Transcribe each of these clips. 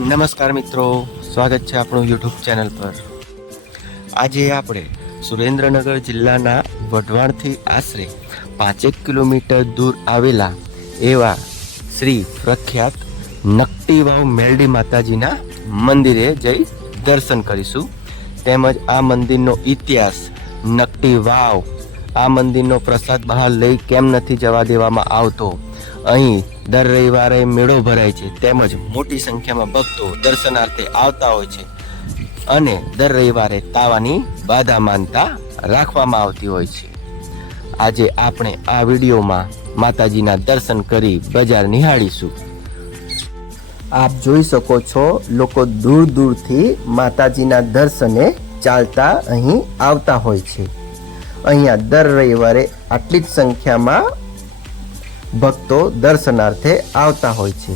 નમસ્કાર મિત્રો, સ્વાગત છે આપણું યુટ્યુબ ચેનલ પર। આજે આપણે સુરેન્દ્રનગર જિલ્લાના વઢવાણથી આશરે 5 કિલોમીટર દૂર આવેલા એવા શ્રી પ્રખ્યાત નકટી વાવ મેલડી માતાજીના મંદિરે જઈ દર્શન કરીશું। તેમજ આ મંદિરનો ઇતિહાસ, નકટી વાવ, આ મંદિરનો પ્રસાદ બહાર લઈ કેમ નથી જવા દેવામાં આવતો, અહીં દર રવિવારે મેળો ભરાય છે, તેમજ મોટી સંખ્યામાં ભક્તો દર્શનાર્થે આવતા હોય છે અને દર રવિવારે તાવાની બાધા માનતા રાખવામાં આવતી હોય છે। આજે આપણે આ વિડીયોમાં માતાજીના દર્શન કરી બજાર નિહાળીશું। આપ જોઈ શકો છો, લોકો દૂર દૂરથી માતાજીના દર્શને ચાલતા અહીં આવતા હોય છે। અહીંયા દર રવિવારે આટલી જ સંખ્યામાં ભક્તો દર્શનાર્થે આવતા હોય છે।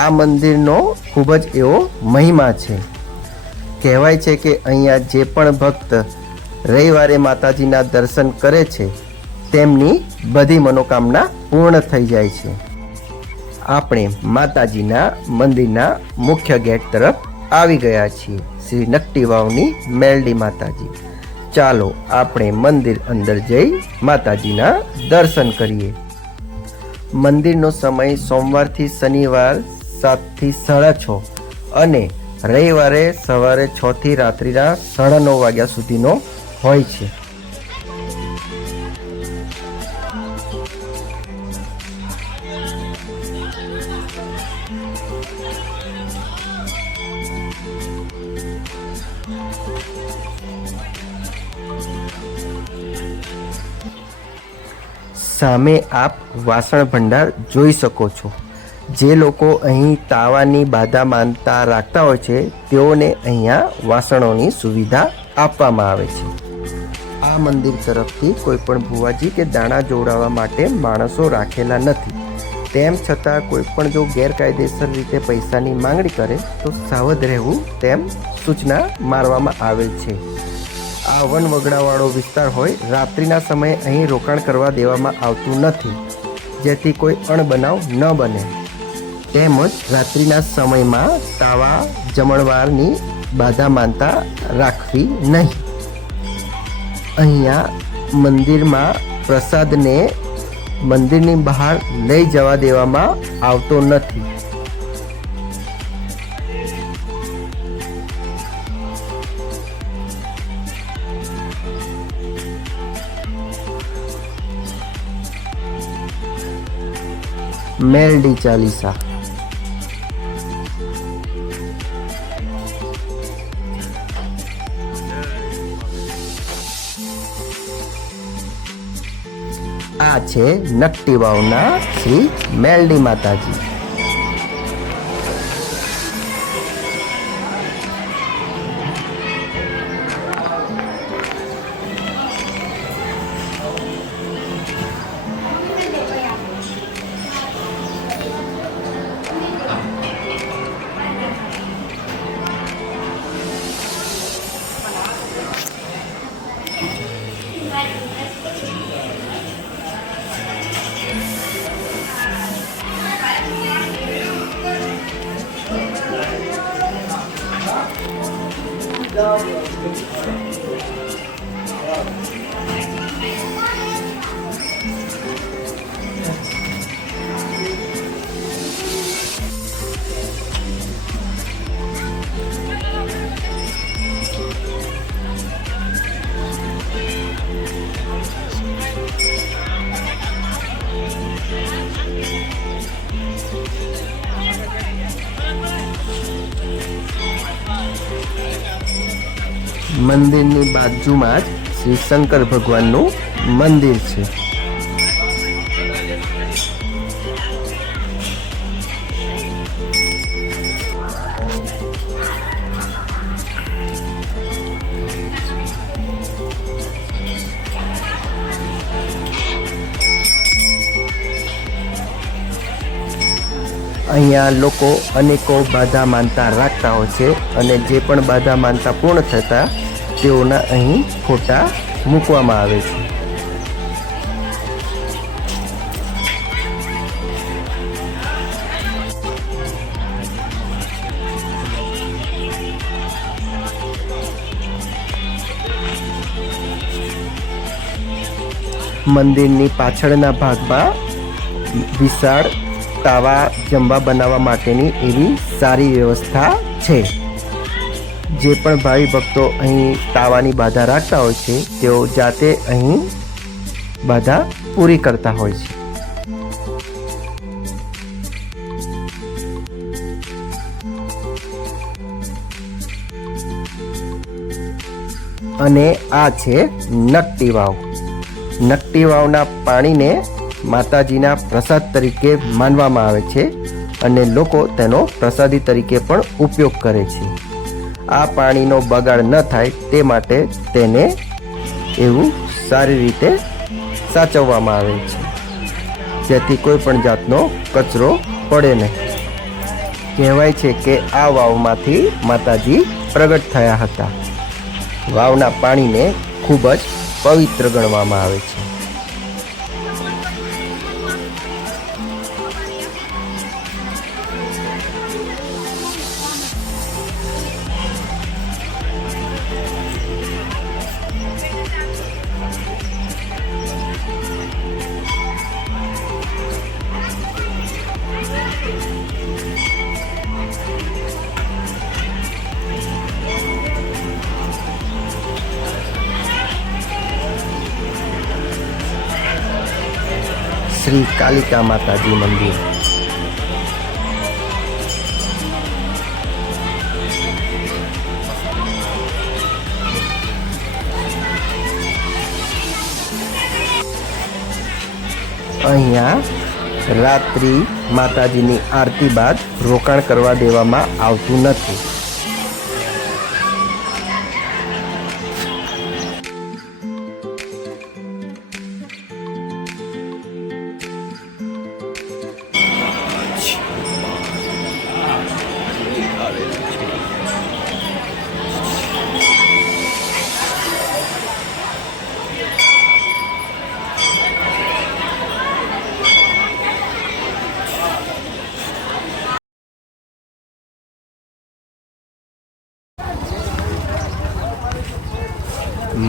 આ મંદિરનો ખૂબ જ એવો મહિમા છે। કહેવાય છે કે અહીંયા જે પણ ભક્ત રવિવારે માતાજીના દર્શન કરે છે તેમની બધી મનોકામના પૂર્ણ થઈ જાય છે। આપણે માતાજીના મંદિરના મુખ્ય ગેટ તરફ આવી ગયા છીએ, શ્રી નકટી વાવની મેલડી માતાજી। ચાલો આપણે મંદિર અંદર જઈ માતાજીના દર્શન કરીએ। મંદિરનો સમય સોમવારથી શનિવાર 7 થી 6:30 અને રવિવારે સવારે 6 થી રાત્રિના 9:30 વાગ્યા સુધીનો હોય છે। સામે આપ વાસણ ભંડાર જોઈ શકો છો। જે લોકો અહીં તાવાની બાધા માનતા રાખતા હોય છે તેઓને અહીંયા વાસણોની સુવિધા આપવામાં આવે છે। આ મંદિર તરફથી કોઈ પણ ભુવાજી કે દાણા જોડાવા માટે માણસો રાખેલા નથી। તેમ છતાં કોઈ પણ જો ગેરકાયદેસર રીતે પૈસાની માંગણી કરે તો સાવધ રહેવું તેમ સૂચના મારવામાં આવેલ છે। આ વન વગડાવાળો વિસ્તાર હોય, રાત્રિના સમયે અહીં રોકાણ કરવા દેવામાં આવતું નથી, જેથી કોઈ અણબનાવ ન બને। તેમજ રાત્રિના સમયમાં તાવા જમણવારની બાધા માનતા રાખવી નહીં। અહીંયા મંદિરમાં પ્રસાદને મંદિરની બહાર લઈ જવા દેવામાં આવતો નથી। મેલડી ચાલીસા। આ છે નકટી વાવના શ્રી મેલડી માતાજી। મંદિરની બાજુમાં જ શ્રી શંકર ભગવાનનું મંદિર છે। અહીંયા લોકો અનેકો બાધા માનતા રાખતા હોય છે અને જે પણ બાધા માનતા પૂર્ણ થતા તેઓના અહીં ફોટા મૂકવામાં આવે છે। મંદિરની પાછળના ભાગમાં વિશાળ તાવા જમવા બનાવવા માટેની એવી સારી વ્યવસ્થા છે. જે પણ ભાવિ ભક્તો અહીં તાવાની બાધા રાખતા હોય છે તેઓ જાતે અહીં બાધા પૂરી કરતા હોય છે. અને આ છે નકટી વાવ. નકટી વાવના પાણીને માતાજીના પ્રસાદ તરીકે માનવામાં આવે છે અને લોકો તેનો પ્રસાદી તરીકે પણ ઉપયોગ કરે છે. આ પાણીનો બગાડ ન થાય તે માટે તેને એવું સારી રીતે સાચવવામાં આવે છે જેથી કોઈ પણ જાતનો કચરો પડે નહીં. કહેવાય છે કે આ વાવમાંથી માતાજી પ્રગટ થયા હતા. વાવના પાણીને ખૂબ જ પવિત્ર ગણવામાં આવે છે. શ્રી કાલિકા માતાજી મંદિર. અહીંયા રાત્રિ માતાજીની આરતી બાદ રોકાણ કરવા દેવામાં આવતું નથી.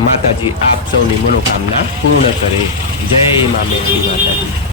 માતાજી આપ સૌની મનોકામના પૂર્ણ કરે. જય મા મેરી માતાજી.